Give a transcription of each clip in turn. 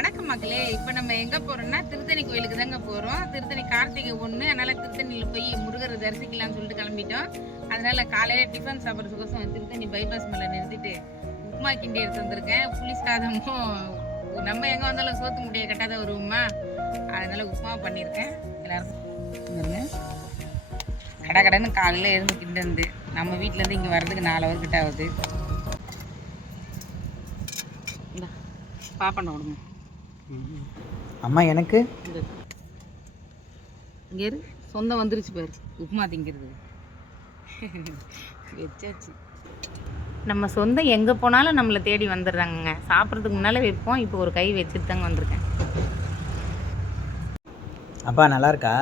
வணக்கம் மக்களே. இப்போ நம்ம எங்கே போகிறோம்னா திருத்தணி கோயிலுக்கு தாங்க போகிறோம். திருத்தணி கார்த்திகை 1, அதனால் திருத்தணியில் போய் முருகரை தரிசிக்கலாம்னு சொல்லிட்டு கிளம்பிட்டோம். அதனால் காலையில் டிஃபன் சாப்பிட்றதுக்கோசம் திருத்தணி பைபாஸ் மேலே நிறுத்திட்டு உப்புமா கிண்டி எடுத்து வந்திருக்கேன். புளி சாதமும் நம்ம எங்கே வந்தாலும் சோத்து முட்டையை கட்டாத ஒரு உப்புமா, அதனால் உப்புமா பண்ணியிருக்கேன். எல்லாருக்கும் கடை கடைன்னு காலையில் இருந்து கிண்டு வந்து நம்ம வீட்டிலேருந்து இங்கே வர்றதுக்கு 4 ஹவர் கிட்ட ஆகுது. பாப்பண்ண விடுங்க அம்மா. எனக்கு இங்கே சொந்தம் வந்துருச்சு பாரு உப்புமா திங்கிறது வச்சாச்சு. நம்ம சொந்தம் எங்கே போனாலும் நம்மளை தேடி வந்துடுறாங்கங்க. சாப்பிட்றதுக்கு முன்னால் வைப்போம். இப்போ ஒரு கை வச்சுட்டு தாங்க வந்திருக்கேன். அப்பா நல்லா இருக்கா?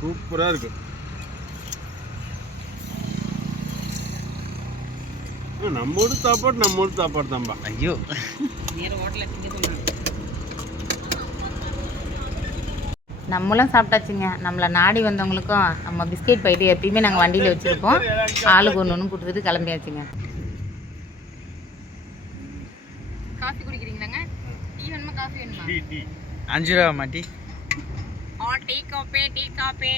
சூப்பராக இருக்கு. நம்மோட சாப்பாடு தான்பா. ஐயோ, வேறு ஹோட்டலில் திங்க சொன்னாங்க. நம்மளும் சாப்பிட்டாச்சுங்க. நம்மளை நாடி வந்தவங்களுக்கும் நம்ம பிஸ்கெட் போயிட்டு எப்பயுமே நாங்கள் வண்டியில் வச்சுருப்போம். ஆளுக்கு ஒன்று கொடுத்துட்டு கிளம்பியாச்சுங்க. காஃபி குடிக்கிறீங்களாங்க? டீ வேணுமா காஃபி வேணுமா? 5 ரூபா மாட்டி. Tea coffee.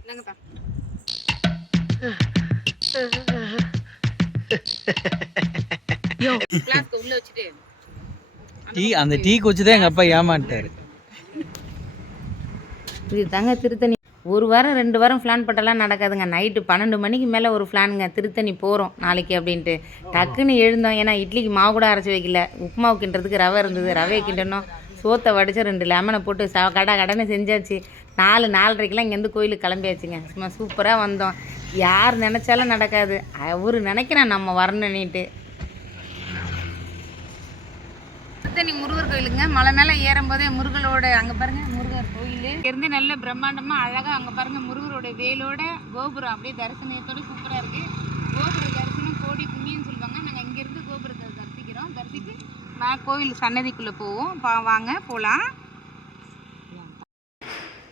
என்னங்கப்பா? உள்ள வச்சுட்டு அந்த டீக்கு வச்சுதான் எங்கள் அப்பா ஏமாட்டாரு. இது தாங்க திருத்தணி. 1 வாரம் 2 வாரம் பிளான் பண்ணலாம் நடக்காதுங்க. நைட்டு 12 மணிக்கு மேலே ஒரு பிளானுங்க. திருத்தணி போகிறோம் நாளைக்கு அப்படின்ட்டு டக்குன்னு எழுந்தோம். ஏன்னா இட்லிக்கு மாவு கூட அரைச்சி வைக்கல. உப்புமாவு கிண்டுறதுக்கு ரவை இருந்தது. ரவையை கிண்டணும். சோத்தை வடித்து 2 லெமனை போட்டு கடனை செஞ்சாச்சு. 4:30க்கெலாம் இங்கேருந்து கோயிலுக்கு கிளம்பியாச்சுங்க. சும்மா சூப்பராக வந்தோம். யார் நினச்சாலும் நடக்காது. அவர் நினைக்கிறேன் நம்ம வரணுன்னுட்டு. திருத்தணி முருகர் கோயிலுங்க. மலை மேலே ஏறும்போதே முருகரோட அங்கே பாருங்கள் முருகர் கோயில் இருந்து நல்ல பிரம்மாண்டமாக அழகாக அங்கே பாருங்கள் முருகரோட வேலோட கோபுரம் அப்படியே தரிசனத்தோடு சூப்பராக இருக்குது. கோபுர தரிசனம் கோடி புண்ணியன்னு சொல்லுவாங்க. நாங்கள் இங்கேருந்து கோபுரத்தை தரிசிக்கிறோம். தரிசித்து கோவில் சன்னதிக்குள்ளே போவோம். வாங்க போகலாம்.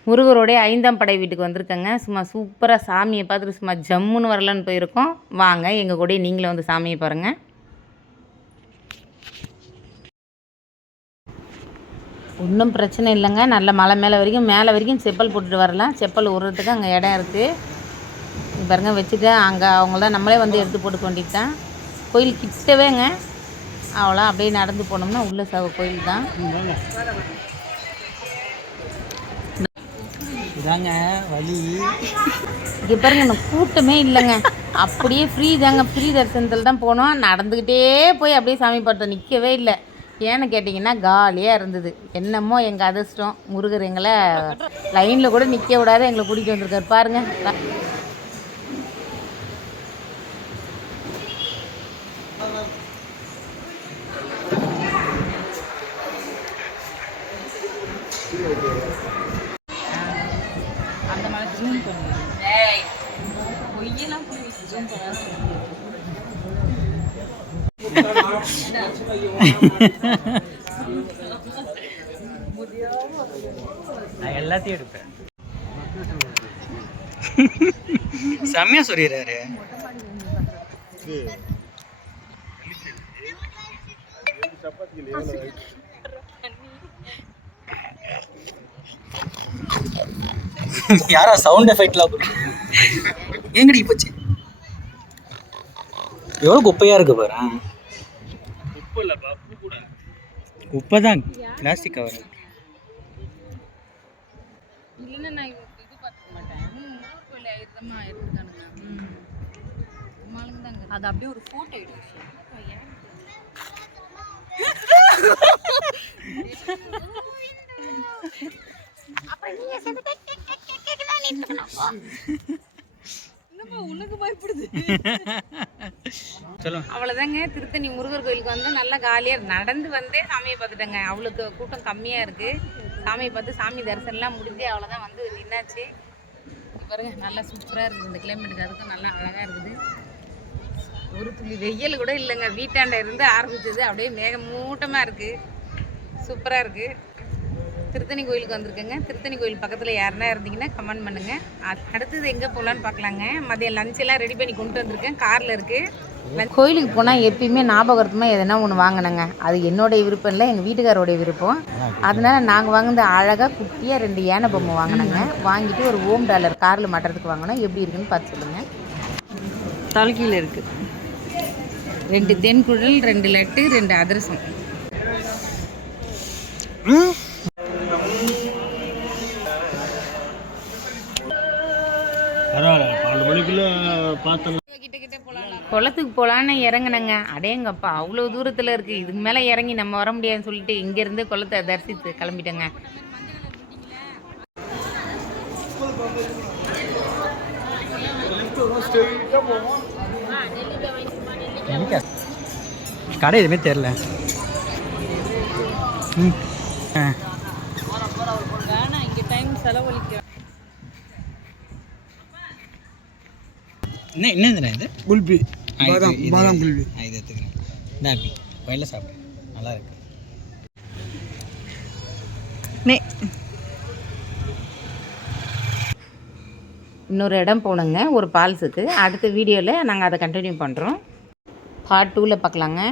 முருகரோடைய 5ஆம் படை வீட்டுக்கு வந்திருக்கேங்க. சும்மா சூப்பராக சாமியை பார்த்துட்டு சும்மா ஜம்முன்னு வரலான்னு போயிருக்கோம். வாங்க எங்கள் கூட நீங்களும் வந்து சாமியை பாருங்கள். ஒன்றும் பிரச்சனை இல்லைங்க. நல்ல மலை மேலே வரைக்கும் செப்பல் போட்டுட்டு வரலாம். செப்பல் விடுறதுக்கு அங்கே இடம் இருக்குது பாருங்க. வச்சுட்டு அங்கே அவங்களாம் நம்மளே வந்து எடுத்து போட்டு கொண்டிட்டேன். கோயில் கிட்டவேங்க. அவ்வளோ அப்படியே நடந்து போனோம்னா உள்ள கோயில் தான். இதாங்க வழி. இங்கே பாருங்க, எனக்கு கூட்டமே இல்லைங்க. அப்படியே ஃப்ரீ தாங்க. ஃப்ரீ தரிசனத்தில் தான் போனோம். நடந்துக்கிட்டே போய் அப்படியே சாமி பார்த்தோம். நிற்கவே இல்லை. ஏன்னு கேட்டிங்கன்னா காலியாக இருந்தது. என்னமோ எங்கள் அதிர்ஷ்டம். முருகர் எங்களை லைனில் கூட நிற்க விடாத எங்களை கூட்டிகிட்டு வந்திருக்காரு பாருங்கள். அந்த மாதிரி ஜூம் பண்ணுங்க. பொய்யெல்லாம் ஜூம் நான் எல்லாத்தையும் எடுப்பேன். செம்மையா சொல்லிடுறாரு. யாரா சவுண்ட் எஃபெக்ட்லாம் எங்கடி போச்சு? எவ்வளோ குப்பையா இருக்கு பாரு. குப்பை தான், பிளாஸ்டிக் கவர். இல்லைன்னா நான் இது பார்த்துக்க மாட்டேன். அது அப்படியே ஒரு ஃபோட்டோ எடுத்து உனக்கு பயப்படுது. அவ்வளோதாங்க. திருத்தணி முருகர் கோயிலுக்கு வந்து நல்லா காலியாக நடந்து வந்தே சாமியை பார்த்துட்டேங்க. அவ்வளோக்கு கூட்டம் கம்மியாக இருக்குது. சாமியை பார்த்து சாமி தரிசனம்லாம் முடிஞ்சு அவ்வளோதான் வந்து நின்னாச்சு. பாருங்க நல்லா சூப்பராக இருக்குது. இந்த கிளைமேட்டுக்கு அதுக்கும் நல்லா அழகாக இருக்குது. ஒரு துளி வெயில் கூட இல்லைங்க. வீட்டாண்ட இருந்து ஆரம்பிச்சது அப்படியே மேகமூட்டமாக இருக்குது. சூப்பராக இருக்குது. திருத்தணி கோயிலுக்கு வந்திருக்கேங்க. திருத்தணி கோயில் பக்கத்தில் யாருன்னா இருந்தீங்கன்னா கமெண்ட் பண்ணுங்கள். அடுத்தது எங்கே போகலான்னு பார்க்கலாங்க. மதியம் லஞ்ச் எல்லாம் ரெடி பண்ணி கொண்டு வந்திருக்கேன், காரில் இருக்குது. கோயிலுக்கு போனால் எப்பயுமே ஞாபகார்த்தமாக எதனா ஒன்று வாங்கினேங்க. அது என்னோடைய விருப்பம் இல்லை, எங்கள் வீட்டுக்காரோடைய விருப்பம். அதனால் நாங்கள் வாங்கினது அழகாக குட்டியாக 2 யானை பொம்மை வாங்கினோங்க. வாங்கிட்டு ஒரு ஓம் டாலர் காரில் மாட்டுறதுக்கு வாங்கினோம். எப்படி இருக்குன்னு பார்த்து சொல்லுங்கள். தலைக்கீழ இருக்குது. 2 தேன்குழல், 2 லட்டு, 2 அதிரசம். பரவாயில்ல, 12 மணிக்குள்ள பார்த்தோம். குளத்துக்கு போகலான்னு இறங்கினேங்க. அடேங்கப்பா, அவ்வளோ தூரத்தில் இருக்குது. இதுக்கு மேலே இறங்கி நம்ம வர முடியாதுன்னு சொல்லிட்டு இங்கேருந்து குளத்தை தரிசித்து கிளம்பிட்டேங்க. கடை எதுவுமே தெரில. இங்கே டைம் செலவழிக்க. என்னதுண்ணா இது? குல்பி, பாதாம் குல்பி. இது எடுத்துக்கிறேன். இந்தாப்பி வயலில் சாப்பிடு, நல்லா இருக்கு. இன்னொரு இடம் போனோங்க, ஒரு பால்ஸுக்கு. அடுத்த வீடியோவில் நாங்கள் அதை கண்டினியூ பண்ணுறோம். பார்ட் 2ல் பார்க்கலாங்க.